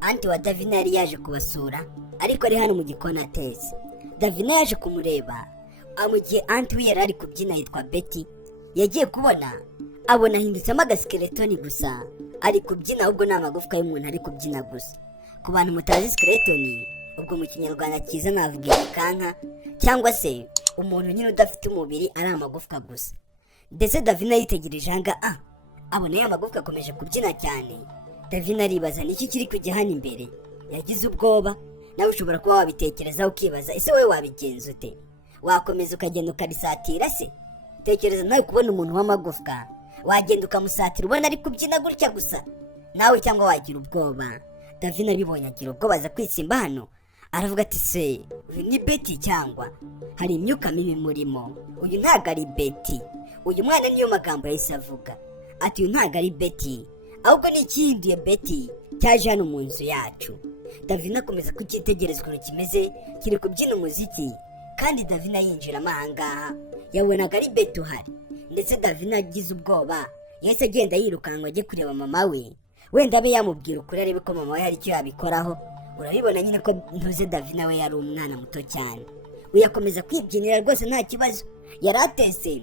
anti wa Davina yari yaje kubasura ariko ari hano mu gikoni atetse. Davina yaje kumureba mu gihe anti we yari ari kubyina yitwa Betty. Yagiye kubona abona ahinditsemo agaskeletoni gusa, ari kubyina ahubwo ni amagufwa y'umuntu ari kubyina gusa. Ku bantu mutazi skeletoni, ubwo mu kinyarwanda cyiza navuga igikanka cyangwa se umuntu nyine udafite umubiri ari amagufwa gusa. Ndetse Davina yitegereje hanga abona ya magufwa akomeje kubyina cyane. Davina aribaza niki kiri kujya hano imbere. Yagize ubwoba. Nawe ushobora kuba wabitekereza ukibaza ese wowe wabigenza ute? Wakomeza ukagenda ukarisatira se? Tekereza nawe kubona umuntu w'amagufwa wagenda ukamusatira ubona ari kubyina gutya gusa, nawe cyangwa wagira ubwoba. Davina abibonye agira ubwoba aza kwisimba hano, aravuga ati se uyu ni Betty cyangwa hari imyuka mibi murimo? Uyu ntago ari Betty. Uyu mwana niyo magambo yahise avuga ati uyu ntago ari Betty, ahubwo ni ikihinduye Betty cyaje hano mu nzu yacu. Davina akomeza kucyitegereza ukuntu kimeze kiri kubyina umuziki, kandi Davina yinjiramo ahangaha yabonaga ari Betty uhari. Ndetse Davina agize ubwoba yahise agenda yirukanka ajye kureba mama we, wenda abe yamubwira ukuri arebe ko mama we hari icyo yabikoraho. Urabibona nyine ko ntuze Davina we yari umwana muto cyane. Uyakomeza kwibyinira rwose nta kibazo yari atese.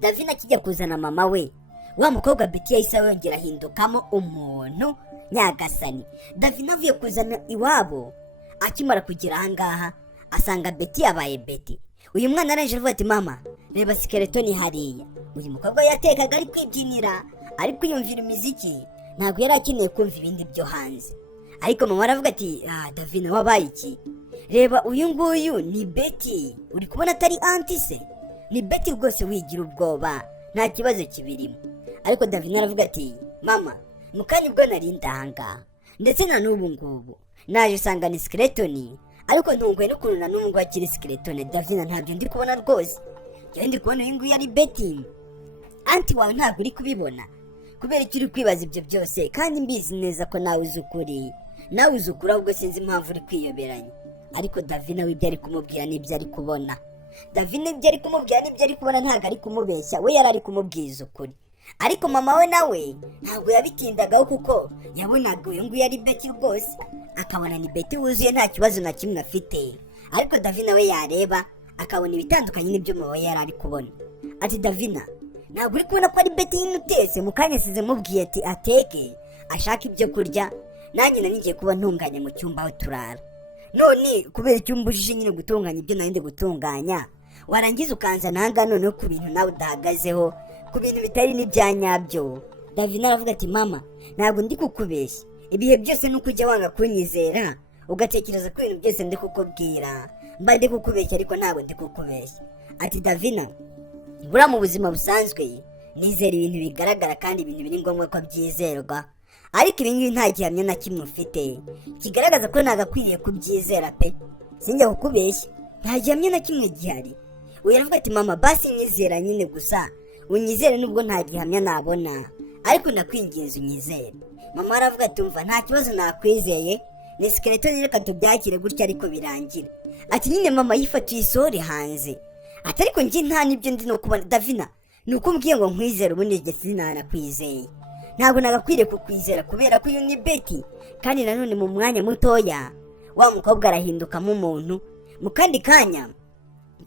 Davina kijya kuzana mama we, wa mukobwa Betty yahise yongera ahindukamo umuntu nyagasani. Davina avuye kuzana iwabo, akimara kugera ahangaha asanga Betty yabaye Betty. Uyu mwana aranje avuga ati mama reba skeletoni hariya. Uyu mukobwa yatekaga ari kwibyinira ariko yumvira imiziki, ntabwo yari akeneye kumva ibindi byo hanze. Ariko mama aravuga ati Davina wabaye iki? Reba uyu nguyu ni Betty, uri kubona atari anti se? Ni Betty rwose, wigira ubwoba nta kibazo kibirimo. Ariko Davina aravuga ati mama mukanya ubwo nari ndanga ndetse na n'ubu ngubu naje sanga ni skeletoni, ariko ntungwe n'ukuntu na n'ubu ngo akiri skeletoni. Davina ntabyo ndi kubona rwose, njye ndi kubona uyu nguyu ari Betty. Anti wawe ntabwo uri kubibona? Kubera icyo uri kwibaza ibyo byose kandi mbizi neza ko nawe uzi ukuri. Nawe uzi ukuri ahubwo sinzi impamvu uri kwiyoberanya. Ariko Davina we ibyo ari kumubwira n'ibyo ari kubona. Davina ibyo ari kumubwira n'ibyo ari kubona ntabwo ari kumubeshya, we yari ari kumubwiza ukuri. Ariko mama we nawe ntabwo yabitindagaho kuko yabonaga uyu nguyu ari Betty rwose, akabona ni Betty wuzuye nta kibazo na kimwe afite. Ariko Davina we yareba akabona ibitandukanye n'ibyo mama we yari ari kubona. Ati Davina ntabwo uri kubona ko ari Betty nyine utetse? Mu kanya asize mubwiye ati ateke ashaka ibyo kurya, nanjye ngiye kuba ntunganya mu cyumba aho turara. None kubera icyo umbujije nyine gutunganya ibyo nari ndi gutunganya, warangiza ukanzana ahangaha noneho ku bintu nawe udahagazeho, ku bintu bitari n'ibya nyabyo. Davina aravuga ati mama ntabwo ndi kukubeshya, ibihe byose nuko ujya wanga kunyizera ugatekereza ko ibintu byose ndi kukubwira mba ndi kukubeshya, ariko ntabwo ndi kukubeshya. Ati Davina buriya mu buzima busanzwe nizera ibintu bigaragara kandi ibintu biri ngombwa ko byizerwa, ariko ibi ngibi nta gihamya na kimwe ufite kigaragaza ko nagakwiriye kubyizera pe. Sinjya kukubeshya, nta gihamya na kimwe gihari. Uyu aravuga ati mama basi nyizera nyine gusa, unyizere nubwo nta gihamya nabona, ariko nakwinginze unyizere. Mama aravuga ati umva nta kibazo nakwizeye, ni skeletoni reka tubyakire gutya ariko birangira. Ati nyine mama yifatiye isore hanze. Ati ariko njye nta nibyo ndi no kubona. Davina nuko umbwiye ngo nkwizere ubundi njye sinanakwizeye, ntabwo nagakwiriye kukwizera kubera ko uyu ni Betty. Kandi nanone mu mwanya mutoya wa mukobwa arahindukamo umuntu, mu kandi kanya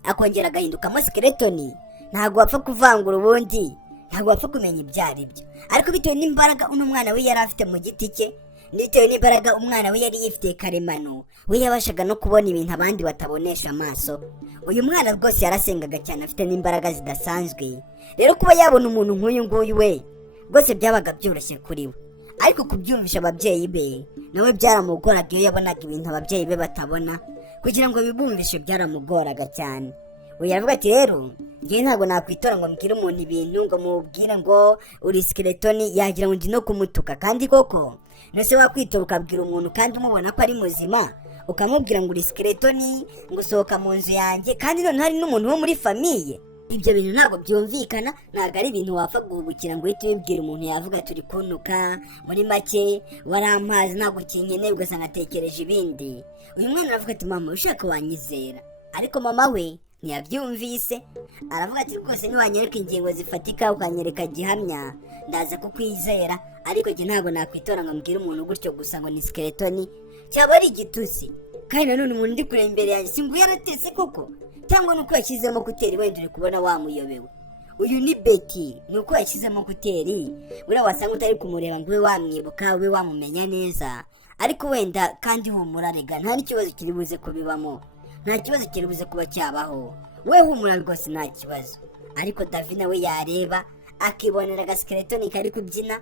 akongera agahindukamo skeletoni. Ntabwo wapfa kuvangura ubundi, ntabwo wapfa kumenya ibyo ari byo. Ariko bitewe n'imbaraga uno mwana we yari afite mu giti cye, bitewe n'imbaraga umwana we yari yifitiye karemano, we yabashaga no kubona ibintu abandi batabonesha amaso. Uyu mwana rwose yarasengaga cyane, afite n'imbaraga zidasanzwe. Rero kuba yabona umuntu nk'uyu nguyu we rwose byabaga byoroshye kuri we, ariko kubyumvisha ababyeyi be nawe byaramugoraga. Iyo yabonaga ibintu ababyeyi be batabona kugira ngo bibumvishe byaramugoraga cyane. Uyu aravuga ati rero njye ntabwo nakwitora ngo mbwire umuntu ibintu ngo mubwire ngo uri skeletoni, yagira ngo ndi no kumutuka. Kandi koko nose wakwitora ukabwira umuntu kandi umubona ko ari muzima ukamubwira ngo uri skeletoni, ngo usohoka mu nzu yanjye, kandi none hari n'umuntu wo muri famiye? Ibyo bintu ntabwo byumvikana, ntabwo ari ibintu wapfa guhubukira ngo uhite ubibwira umuntu. Yavuga turi kuntuka, muri make warampazi ntabwo kinkeneye, ugasanga atekereje ibindi. Uyu mwana aravuga ati mama ushaka wanyizera, ariko mama we ntiyabyumvise. Aravuga ati rwose niwanyereka ingingo zifatika ukanyereka gihamya ndaza kukwizera, ariko njye ntabwo nakwitora ngo mbwire umuntu gutyo gusa ngo ni skeletoni, cyaba ari igitusi. Kandi nanone umuntu ndi kureba imbere yanjye singuye yaratetse koko, cyangwa nuko yashyizemo kuteri wenda uri kubona wamuyobewe. Uyu ni Betty, nuko yashyizemo kuteri, uriya wasanga utari kumureba ngo ube wamwibuka ube wamumenya neza, ariko wenda kandi humura rega nta n'ikibazo kiri buze kubibamo, nta kibazo kiri buze kuba cyabaho, we humura rwose nta kibazo. Ariko Davina we yareba akibonera agaskeletoni kari kubyina,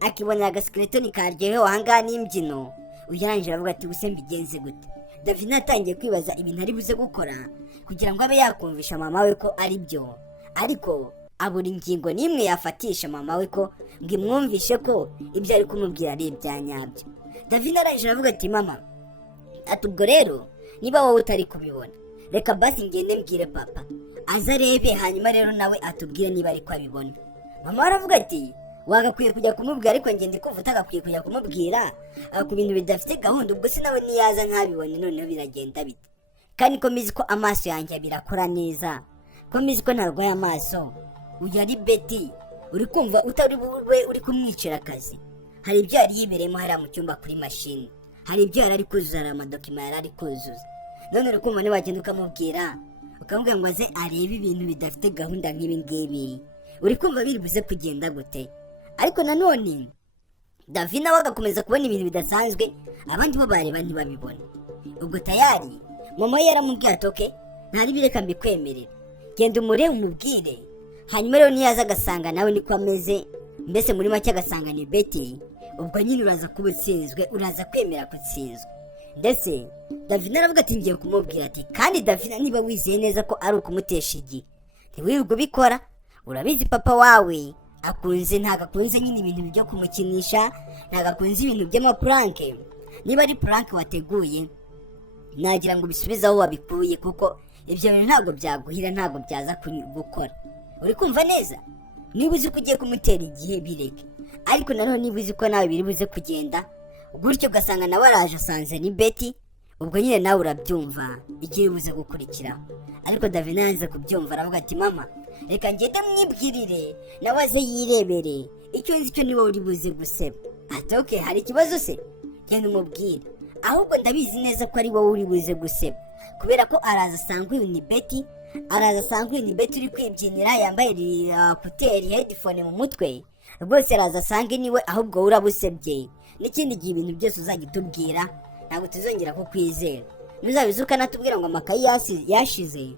akibonera agaskeletoni karyohewe ahangaha n'imbyino, uyarangije aravuga ati ubuse mbigenze gute. Davina atangiye kwibaza ibintu ari buze gukora kugira ngo abe yakumvisha mama we ko ari byo, ariko abura ingingo n'imwe yafatisha mama we ko ngo imwumvishe ko ibyo ari kumubwira ari ibya nyabyo. Davina arangije aravuga ati mama, ati ubwo rero niba wowe utari kubibona reka basi ngende mbwire papa aza arebe, hanyuma rero nawe atubwire niba ariko abibona. Mama aravuga ati wagakwiye kujya kumubwira, ariko njye ndi kumva utagakwiye kujya kumubwira ku bintu bidafite gahunda, ubwo se nawe niyaza ntabibone noneho biragenda bite? Kandi ko mizi ko amaso yanjye birakora neza, ko mizi ko ntarwaye amaso. Uyu ari Betty, uri kumva utari bube uri kumwicira akazi. Hari ibyo yari yibereyemo hariya mu cyumba kuri mashini, hari ibyo yari ari kuzuza, hari amadokima yari ari kuzuza. None uri kumva niwagenda ukamubwira ukamubwira ngo aze arebe ibintu bidafite gahunda nk'ibi ngibi, uri kumva biri buze kugenda gute? Ariko nanone Davina we agakomeza kubona ibintu bidasanzwe, abandi bo bareba ntibabibona. Ubwo tayari mama yaramubwiye ati oke ntari bireka mbikwemerera, genda umurebe umubwire, hanyuma rero niyaza agasanga nawe niko ameze, mbese muri make agasanga ni Betty, ubwo nyine uraza kuba utsinzwe, uraza kwemera ko utsinzwe. Ndetse Davina aravuga ati ngiye kumubwira ati kandi Davina niba wizeye neza ko ari ukumutesha igihe ntiwirirwe ubikora, urabizi papa wawe akunze ntago akunze nyine ibintu byo kumukinisha, ntago akunze ibintu by'amapranke. Niba ari pranke wateguye nagira ngo bisubize aho wabikuye, kuko ibyo bintu ntabwo byaguhira, ntabwo byaza gukora. Uri kumva neza? Niba uzi ko ugiye kumutera igihe bireke, ariko nanone niba uzi ko nawe biri buze kugenda gutyo ugasanga nawe araje asanze ni Betty, ubwo nyine nawe urabyumva igihe buze gukurikiraho. Ariko Davina yanze kubyumva, aravuga ati mama reka ngende mwibwirire nawe aze yirebere, icyo nzi cyo niba uri buze guseba. Ati oke hari ikibazo se, genda umubwire, ahubwo ndabizi neza ko ari wowe uri buze guseba, kubera ko araza asanga uyu ni Betty, araza asanga uyu ni Betty uri kwibyinira yambaye kuteri headphone mu mutwe, rwose araza asanga niwe, ahubwo urabusebye. N'ikindi gihe ibintu byose uzajya utubwira ntabwo tuzongera kukwizera, nuzabizuka natubwira ngo amakayi yashize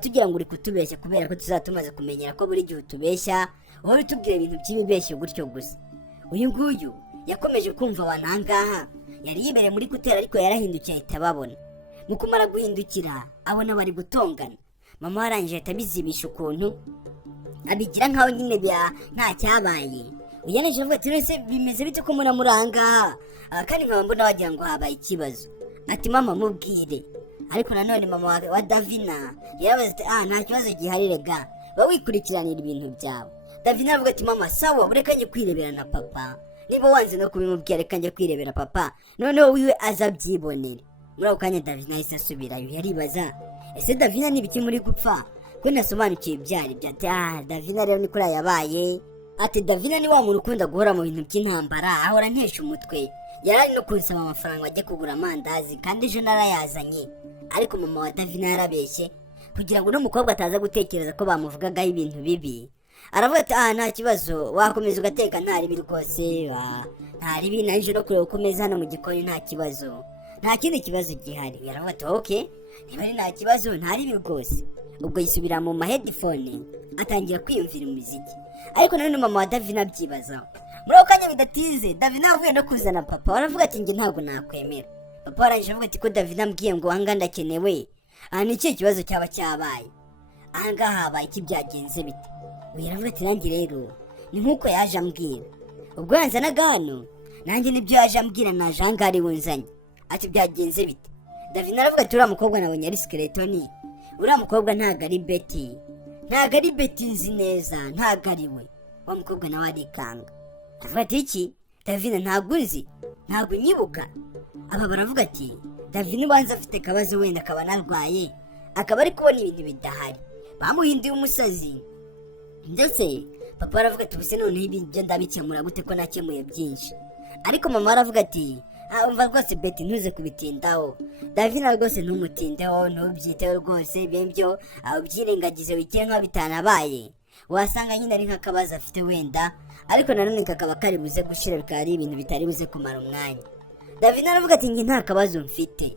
tugira ngo uri kutubeshya, kubera ko tuzatumaze kumenyera ko buri gihe utubeshya, wowe utubwira ibintu by'ibibeshyo gutyo gusa. Uyu nguyu yakomeje kumva wanangaha, yari yibereye muri kutera ariko yarahindukiye ahita ababona. Mu kumara guhindukira abona bari gutongana, mama warangije ahita abizibisha ukuntu abigira nkaho nyine nta cyabaye. Uyaneje avuga ati nese bimeze bite ko murangaha, kandi nkaba mbona wagira ngo habaye ikibazo. Ati mama mubwire, ariko nanone mama wa Davina yarabaze ati nta kibazo gihari rega, bawikurikiranira ibintu byawe. Davina aravuga ati mama sawa ureka njye kwirebera na papa, niba wanze no kubimubwira reka njye kwirebera papa, noneho wiwe azabyibonere. Muri ako kanya Davina yahise asubirayo, yaribaza ese Davina nibiki muri gupfa ko nasobanukiye ibyari bya. Ati Davina rero niko yabaye. Ati Davina ni wa muntu ukunda guhora mu bintu by'intambara, ahora ntesha umutwe, yarari no kunsaba amafaranga ajye kugura amandazi kandi ejo narayazanye. Ariko mama wa Davina yarabeshye kugira ngo n'umukobwa ataza gutekereza ko bamuvugagaho ibintu bibi. Aravuga ati nta kibazo wakomeza ugateka nta ribi rwose, nta ribi naje no kureba ukomeza hano mu gikoni nta kibazo, nta kindi kibazo gihari. Yaravuga ati oke niba ari nta kibazo nta ribi rwose. Ubwo yisubira mu headphone atangira kwiyumvira umuziki, ariko nanone mama wa Davina abyibazaho. Muri ako kanya bidatinze Davina avuye no kuzana papa, aravuga ati njye ntabwo nakwemera. Papa arangije avuga ati ko Davina ambwiye ngo ahangaha ndakenewe, ni ikihe kibazo cyaba cyabaye, ahangaha habaye iki, byagenze bite? Aravuga ati nanjye rero ni nk'uko yaje ambwira, ubwo yanzanaga hano nanjye nibyo yaje ambwira, naje ahangaha ari bunzanye. Ati byagenze bite? Davina aravuga ati uriya mukobwa nabonye ari skeletoni, uriya mukobwa ntabwo ari Betty, ntabwo ari Betty nzi neza, ntabwo ari we. Wa mukobwa nawe arikanga avuga ati iki Davina ntabwo uzi, ntabwo nyibuka. Aba baravuga ati Davina ubanza afite akabazo, wenda akaba narwaye, akaba ari kubona ibintu bidahari, bamuhinduye umusazi. Ndetse papa aravuga ati ubuse noneho ibyo ndabikemura gute ko nakemuye byinshi. Ariko mama aravuga ati umva rwose Betty ntuze kubitindaho, Davina rwose ntumutindeho, ntubyiteho rwose, byo ubyirengagize wikire nka bitanabaye, wasanga nyine ari nk'akabazo afite wenda, ariko nanone kakaba kari buze gushira, bikaba ari ibintu bitari buze kumara umwanya. Davina aravuga ati nge nta kabazo mfite,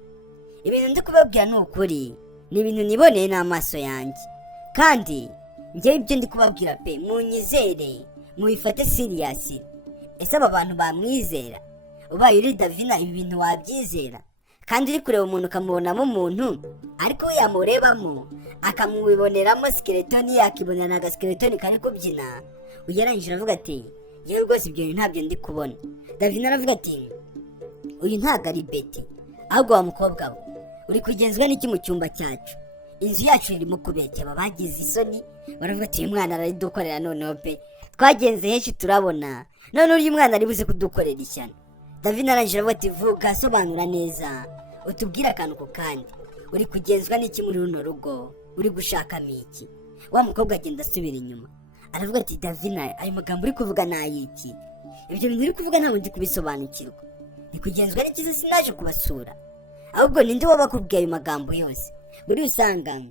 ibintu ndi kubabwira ni ukuri, ni ibintu niboneye n'amaso yanjye, kandi njyewe ibyo ndi kubabwira pe munyizere, mubifate serious. Ese aba bantu bamwizera? Ubaye uri Davina ibi bintu wabyizera? Kandi uri kureba umuntu ukamubonamo umuntu, ariko we yamurebamo akamubiboneramo skeletoni, yakibonera na gaskeletoni kari kubyina. Uyarangije aravuga ati yewe rwose ibyo ntabyo ndi kubona. Davina aravuga ati uyu ntago ari Betty, ahubwo wa mukobwa we uri kugenzwa n'iki mu cyumba cyacu? Inzu yacu irimo kubekeba, bagize isoni baravuga ati uyu mwana aradukorera noneho pe, twagenze henshi turabona, none uyu mwana ari buze kudukorera ishyano. Davina arangije aravuga ati vuga, sobanura neza, utubwire akantu ku kandi, uri kugenzwa n'iki muri runo rugo, uri gushakamo iki? Wa mukobwa agenda asubira inyuma aravuga ati Davina ayo magambo uri kuvuga ni ayiki? Ibyo bintu uri kuvuga ntabwo ndi kubisobanukirwa, ni kugenzwa n'ikiza, sinaje kubasura, ahubwo ninde wabakubwiye ayo magambo yose? Buri usanga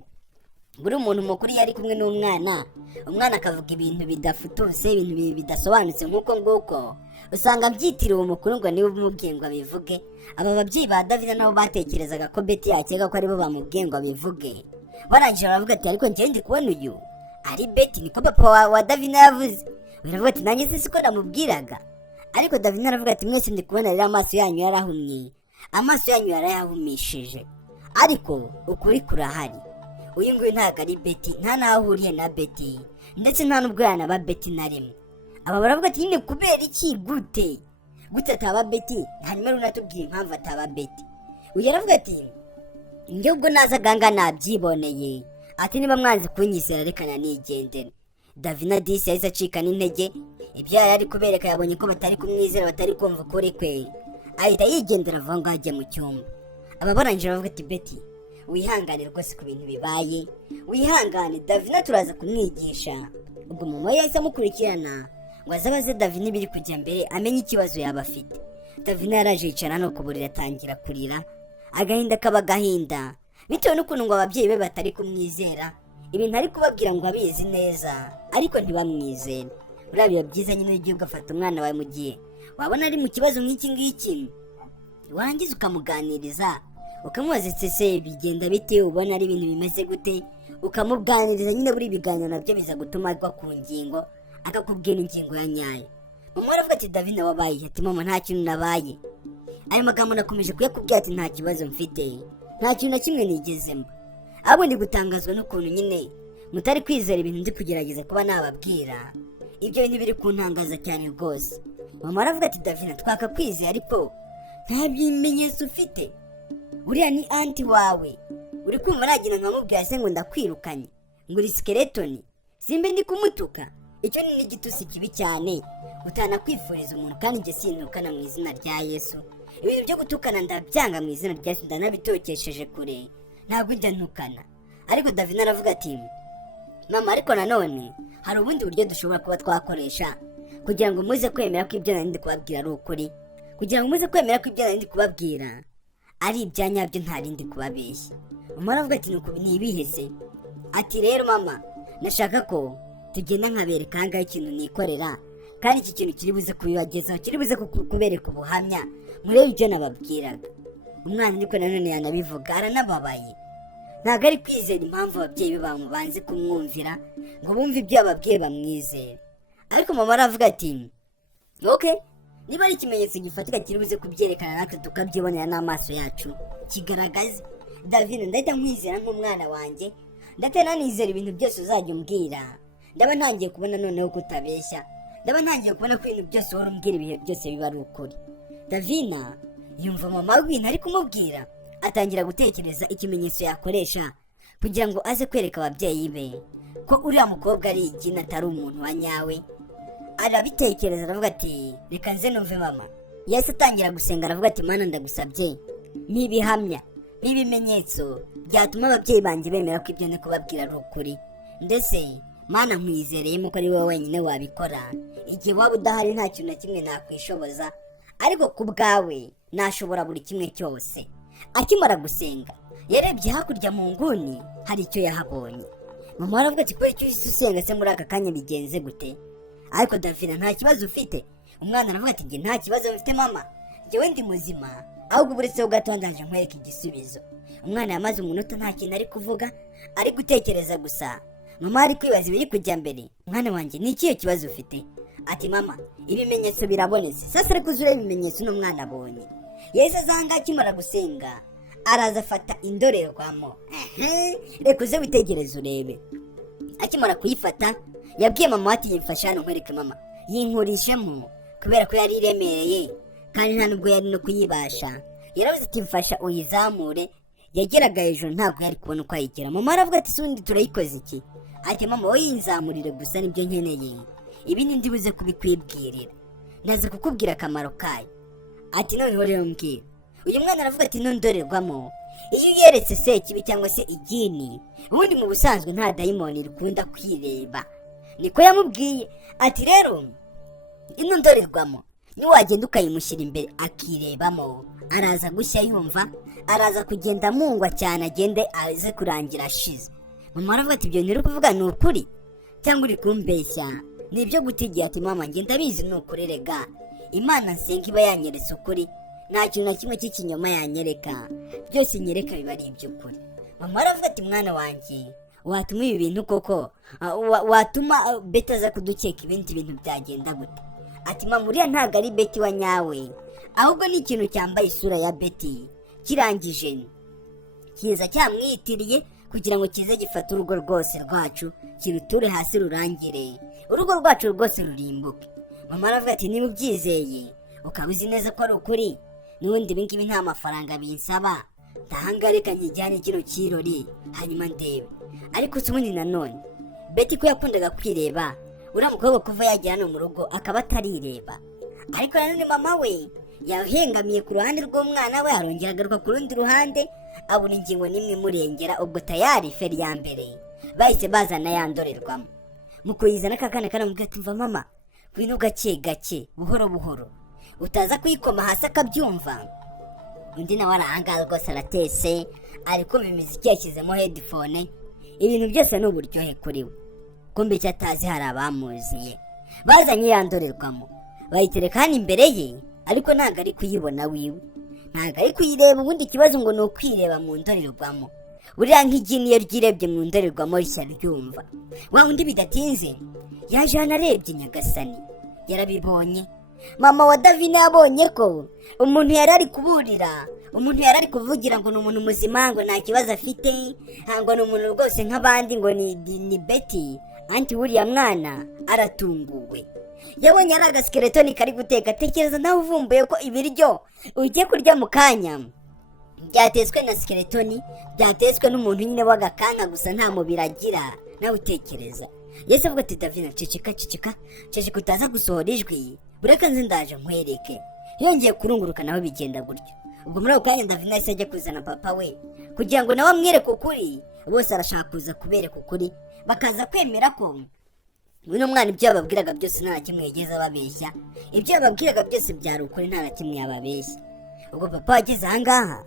buri umuntu mukuru yari kumwe n'umwana, umwana akavuga ibintu bidafututse, ibintu bidasobanutse nk'uko nguko, usanga byitiriwe umukuru ngo niwe umubwiye ngo abivuge. Aba babyeyi ba Davina nabo batekerezaga ko Betty yakeka ko aribo bamubwiye ngo abivuge, barangije baravuga ati ariko njye ndi kubona uyu ari Betty, niko papa wa Davina yavuze. Biravuga ati nanjye se siko namubwiraga. Ariko Davina aravuga ati mwese ndi kubona rero amaso yanyu yarahumye, amaso yanyu yarayahumishije, ariko ukuri kurahari, uyu nguyu ntabwo ari Betty, nta naho ahuriye na Betty, ndetse nta n'ubwo yanaba Betty na rimwe. Aba baravuga ati nyine kubera iki, gute ataba Betty? Hanyuma runatubwira impamvu ataba Betty. Uyu aravuga ati njye ubwo nazaganga nabyiboneye, ati niba mwanze kunyizera reka nigendere. Davina disi yahise acika n'intege, ibyo yari ari kubereka yabonye ko batari kumwizera, batari kumva ukuri kwe, ahita yigendera avuga ngo ajye mu cyumba. Aba barangije baravuga ati Betty wihangane rwose ku bintu bibaye, wihangane, Davina turaza kumwigisha. Ubwo mama yahise amukurikirana ngo azabaze Davina ibiri kujya mbere, amenye ikibazo yaba afite. Davina yaraje yicara no ku buriri atangira kurira, agahinda kaba gahinda bitewe n'ukuntu ngo ababyeyi be batari kumwizera, ibintu ari kubabwira ngo abizi neza ariko ntibamwizere. Buriya biba byiza nyine igihe ugafata umwana wawe mu gihe wabona ari mu kibazo nk'iki ngiki, warangiza ukamuganiriza, ukamubaza ese bigenda bite, ubona ari ibintu bimeze gute, ukamuganiriza. Nyine buri biganiro nabyo biza gutuma agwa ku ngingo, akakubwira ingingo ya nyayo. Mama aravuga ati Davina wabaye? Ati mama nta kintu nabaye, ayo magambo nakomeje kuyakubwira ati nta kibazo mfite, nta kintu na kimwe nigezemo, ahubwo ndi gutangazwa n'ukuntu nyine mutari kwizera ibintu ndi kugerageza kuba nababwira. Ibyo bintu biri kuntangaza cyane rwose. Mama aravuga ati Davina twakakwizeye ariko nta bimenyetso ufite, uriya ni anti wawe, uri kumva nagira nkamubwira se ngo ndakwirukanye ngo uri skeletoni, simbe ndi kumutuka? Icyo ni n'igitusi kibi cyane, utanakwifuriza umuntu, kandi njye sintukana mu izina rya Yesu. Ibintu byo gutukana ndabyanga mu izina rya Yesu, ndanabitokesheje kure, ntabwo njya ntukana. Ariko Davina aravuga ati mama ariko nanone hari ubundi buryo dushobora kuba twakoresha kugira ngo muze kwemera ko ibyo nari ndi kubabwira ari ukuri, kugira ngo muze kwemera ko ibyo nari ndi kubabwira ari ibya nyabyo, nta rindi kubabeshya. Mama aravuga ati nuko nibiheze. Ati rero mama nashaka ko tugenda nkabereka ahangaha ikintu nikorera, kandi iki kintu kiri buze kubibagezaho, kiri buze kubereka ubuhamya, murebe ibyo nababwiraga. Umwana ariko nanone yanabivuga aranababaye, ntabwo ari kwizera impamvu ababyeyi be bamubanze kumwumvira ngo bumve ibyo ababwiye bamwizere. Ariko mama aravuga ati okay, niba ari ikimenyetso gifatika kiri buze kubyerekana natwe tukabyibonera n'amaso yacu, kigaragaze. Davina ndahita nkwizera nk'umwana wanjye, ndahita nizera ibintu byose uzajya umbwira. Ndaba ntangiye kubona noneho kutabeshya, ndaba ntangiye kubona ko ibintu byose uhora umbwira ibihe byose biba ari ukuri. Davina yumva mama w'ibintu ari kumubwira, atangira gutekereza ikimenyetso yakoresha kugira ngo aze kwereka ababyeyi be ko uriya mukobwa ari igina, atari umuntu wa nyawe. Arabitekereza aravuga ati reka nze numve mama. Yahise atangira gusenga aravuga ati Mana ndagusabye n'ibihamya n'ibimenyetso byatuma ababyeyi banjye bemera ko ibyo ndi kubabwira ari ukuri, ndetse mana nkwizereyemo ko ari wowe wenyine wabikora, igihe waba udahari nta kintu na kimwe nakwishoboza, ariko ku bwawe nashobora buri kimwe cyose. Akimara gusenga yarebye hakurya mu nguni, hari icyo yahabonye. Mama aravuga ati kubera icyo uhise usenga se muri aka kanya bigenze gute? Ariko Davina nta kibazo ufite. Umwana aravuga ati njye nta kibazo mfite mama, njyewe ndi muzima, ahubwo buretseho gato ndaje nkwereka igisubizo. Umwana yamaze umunota nta kintu ari kuvuga, ari gutekereza gusa. Mama ari kwibaza ibiri kujya mbere. Mwana wanjye ni ikihe kibazo ufite? Ati mama ibimenyetso birabonetse. Sasa ari kuzura ibimenyetso n'umwana abonye. Yahise azanga akimara gusenga, araza afata indorerwamo. Reka uze witegereze urebe. Akimara kuyifata yabwiye mama ati yifasha hano nkwereke mama, yinkurishemo kubera ko yari iremereye kandi nta nubwo yari no kuyibasha. Yaravuze ati mfasha uyizamure. Yageraga hejuru ntabwo yari kubona uko ayigera. Mama aravuga ati sundi turayikoze iki? Ati mama wowe yinzamurire gusa nibyo nkeneye, ibi ndi buze kubikwibwirira, naze kukubwira akamaro kayo. Ati noneho rero mbwira. Uyu mwana aravuga ati ndorerwamo iyo uyeretse se kibi cyangwa se igini, ubundi mu busanzwe nta dayimoni rikunda kwireba. Niko yamubwiye. Ati rero ino ndorerwamo niwagenda ukayimushyira imbere akirebamo, araza gushya yumva, araza kugenda mungwa cyane, agende aze kurangira ashize. Mama aravuga ati ibyo ntiri kuvuga ni ukuri cyangwa uri kumbeshya? Nibyo gutigiye. Ati mama njye ndabizi ni ukuri, rega Imana nsenga iba yanyeretse ukuri, nta kintu na kimwe cy'ikinyoma yanyereka, byose nyereka biba ari iby'ukuri. Mama aravuga ati mwana wanjye watuma ibi bintu koko, watuma Beti aza kudukeka ibindi bintu byagenda gute? Ati mama uriya ntabwo ari Beti wa nyawe, ahubwo ni ikintu cyambaye isura ya Beti, kirangije kiza cyamwitiriye kugira ngo kize gifate urugo rwose rwacu kiruture hasi rurangire, urugo rwacu rwose rurimbuke. Mama aravuga ati niba ubyizeye ukaba uzi neza ko ari ukuri, n'ubundi ibingibi nta mafaranga binsaba, ndahangarika nkijyane kino kirori hanyuma ndebe. Ariko si ubundi nanone Beti ko yakundaga kwireba, uriya mukobwa kuva yagera hano mu rugo akaba atarireba. Ariko nanone mama we yahengamiye ku ruhande rw'umwana we, arongera agaruka ku rundi ruhande, abona ingingo n'imwe imurengera. Ubwo tayari feri ya mbere bahise bazana ya ndorerwamo. Mu kuyizana kakana karamubwira ati mva mama wino gake gake buhoro buhoro, utaza kuyikoma hasi akabyumva. Undi nawe arahangara rwose aratese, ari kumva imiziki yashyizemo headphone, ibintu byose ni uburyohe kuri we. Kumbe icyo atazi hari abamuziye. Bazanye ya ndorerwamo bayitereka hano imbere ye, ariko ntabwo ari kuyibona wiwe, ntabwo ari kuyireba. Ubundi ikibazo ngo ni ukwireba mu ndorerwamo. Buriya nk'igini iyo ryirebye mu ndorerwamo rishya ryumva. Wa undi bidatinze yaje hano arebye nyagasani, yarabibonye. Mama wa Davina yabonye ko umuntu yari ari kuburira, umuntu yari ari kuvugira ngo ni umuntu muzima, ngo nta kibazo afite, ngo ni umuntu rwose nk'abandi, ngo ni Beti. Anti wuriya mwana aratunguwe, yabonye ari agaskeletoni kari guteka. Tekereza nawe uvumbuye ko ibiryo ugiye kurya mu kanya byatetswe na skeletoni, byatetswe n'umuntu nyine w'agakanga gusa nta mubiri agira. Nawe utekereza. Yesu avuga ati Davina ceceka utaza gusohora ijwi, bureka nzi ndaje nkwereke. Yongeye kurunguruka nawe bigenda gutyo. Ubwo muri ako kanya Davina yahise ajya kuzana papa we kugira ngo nawe amwereke ukuri. Bose arashaka kuza kubereka ukuri, bakaza kwemera ko uno mwana ibyo yababwiraga byose nta na kimwe yigeze ababeshya, ibyo yababwiraga byose byari ukuri, nta na kimwe yababeshya. Ubwo papa ageze ahangaha,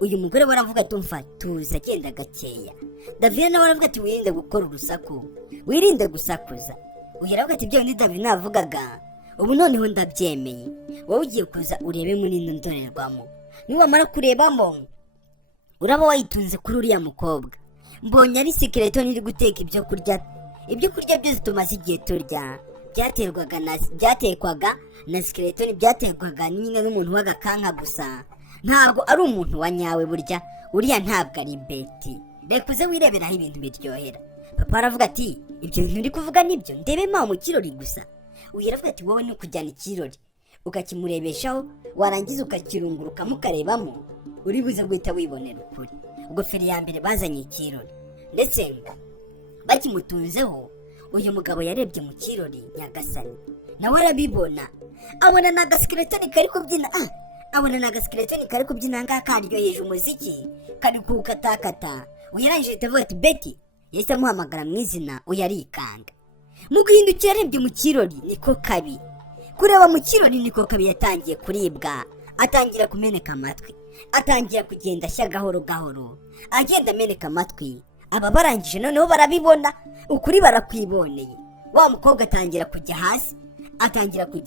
uyu mugore we aravuga ati umva tuza agenda gakeya. Davina nawe aravuga ati wirinde gukora urusaku, wirinde gusakuza. Uyu aravuga ati ibyo Davina avugaga ubu noneho ndabyemeye, wowe ugiye kuza urebe muri ino ndorerwamo. Niwamara kurebamo uraba wayitunze kuri uriya mukobwa. Mbonye ari skeletoni iri guteka ibyo kurya byose tumaze igihe turya, byatekwaga na skeletoni, byatekwaga nyine n'umuntu w'agakanka gusa, ntabwo ari umuntu wa nyawe. Burya uriya ntabwo ari Beti, reka uze wireberaho ibintu biryohera. Papa aravuga ati ibyo bintu uri kuvuga nibyo, ndebe mawe mu kirori gusa. Uyu aravuga ati wowe ni ukujyana ikirori ukakimurebeshaho, warangiza ukakirungurukamo ukarebamo, uri buze guhita wibonera ukuri. Ubwo feri ya mbere bazanye ikirori, ndetse bakimutunzeho uyu mugabo yarebye mu kirori nyagasani, nawe arabibona, abona na gaskeletoni kari kubyina. Abona na gaskeletoni kari kubyina ngaha karyoheje umuziki, kari kukatakata. Uyarangije avuga ati Beti yahise amuhamagara mu izina uyu arikanga. Mu guhindukira arebye mu kirori niko kabi. Kureba mu kirori niko kabi yatangiye kuribwa, atangira kumeneka amatwi, atangira kugenda ashya gahoro gahoro, agenda ameneka amatwi. Aba barangije noneho barabibona, ukuri barakwiboneye. Wa mukobwa atangira kujya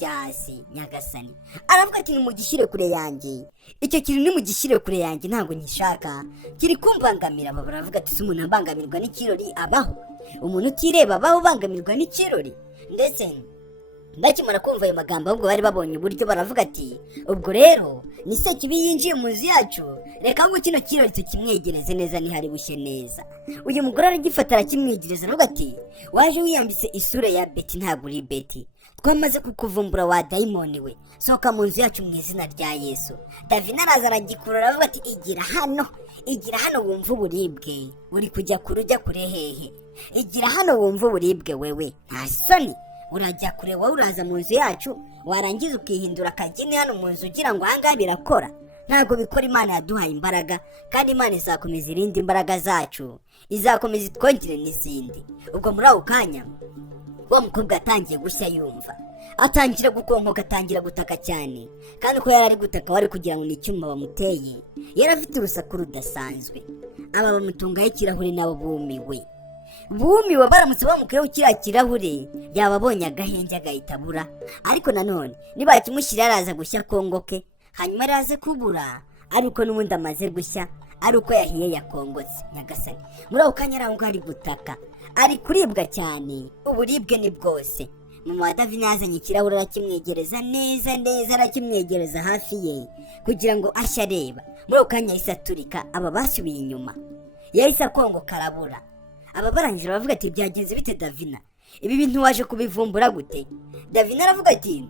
hasi, nyagasani aravuga ati nimugishyire kure yanjye, icyo kintu nimugishyire kure yanjye ntabwo nyishaka, kiri kumbangamira. Aba baravuga ati si umuntu abangamirwa n'ikirori abaho, umuntu utireba abaho ubangamirwa n'ikirori. Ndetse bakimara kumva ayo magambo ahubwo bari babonye uburyo, baravuga ati ubwo rero ni Sekibi yinjiye mu nzu yacu, reka ngo kino kirori tukimwegereze neza nihari bushye neza. Uyu mugore aragifata arakimwegereza aravuga ati waje wiyambitse isura ya Beti, ntabwo uri Beti, twamaze kukuvumbura wa dayimoni we, sohoka mu nzu yacu mu izina rya Yesu. Davina araza aragikurura aravuga ati igira hano wumva uburibwe, uri kujya kure ujya kure hehe? Igira hano wumva uburibwe wewe, nta soni, urajya kure wowe, uraza mu nzu yacu warangiza ukihindura akagini hano mu nzu ugira ngo ahangaha birakora? Ntabwo bikora. Imana yaduhaye imbaraga, kandi Imana izakomeza irindi imbaraga zacu, izakomeza itwongere n'izindi. Ubwo muri ako kanya wa mukobwa atangiye gushya yumva, atangira gukonkoka, atangira gutaka cyane, kandi uko yari ari gutaka wari kugira ngo ni icyuma bamuteye. Yari afite urusaku rudasanzwe. Aba bamutungaho ikirahure nabo bumiwe, baramutse bamukiraho kiriya kirahure yaba abonye agahenge agahita abura. Ariko nanone nibakimushyira araza gushya kongoke, hanyuma araze kubura ari uko n'ubundi amaze gushya, ari uko yahiye yakongotse. Nyagasani muri ako kanya arango ari gutaka, ari kuribwa cyane, uburibwe ni bwose. Mama wa Davina yazanye ikirahure arakimwegereza neza, arakimwegereza hafi ye kugira ngo ashye areba. Muri ako kanya yahise aturika, aba basubiye inyuma, yahise akongoka arabura. Aba barangije baravuga ati byagenze bite Davina, ibi bintu waje kubivumbura gute? Davina aravuga ati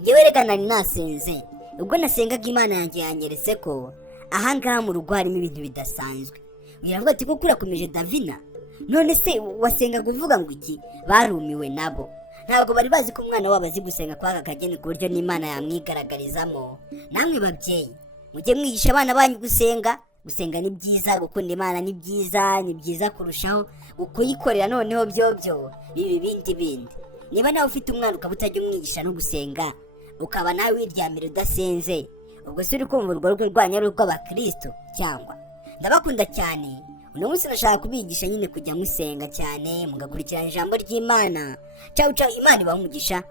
njyewe reka nari nasenze, ubwo nasengaga Imana yanjye yanyeretse ko ahangaha mu rugo harimo ibintu bidasanzwe. Biravuga ati kuko urakomeje Davina, none se wasengaga uvuga ngo iki? Barumiwe nabo, ntabwo bari bazi ko umwana wabo azi gusenga kwaka kageni ku buryo n'Imana yamwigaragarizamo. Namwe babyeyi mujye mwigisha abana banyu gusenga ni byiza, gukunda Imana ni byiza kurushaho, kuyikorera noneho byo bibi bindi. Niba nawe ufite umwana ukaba utajya umwigisha no gusenga, ukaba nawe wiryamira udasenze, ubwo se uri kumva urwo rugo rwanyu ari urw'abakristo cyangwa? Ndabakunda cyane. Uno munsi nashaka kubigisha nyine kujya musenga cyane, mugakurikirana ijambo ry'Imana. Ciao Imana ibahe umugisha.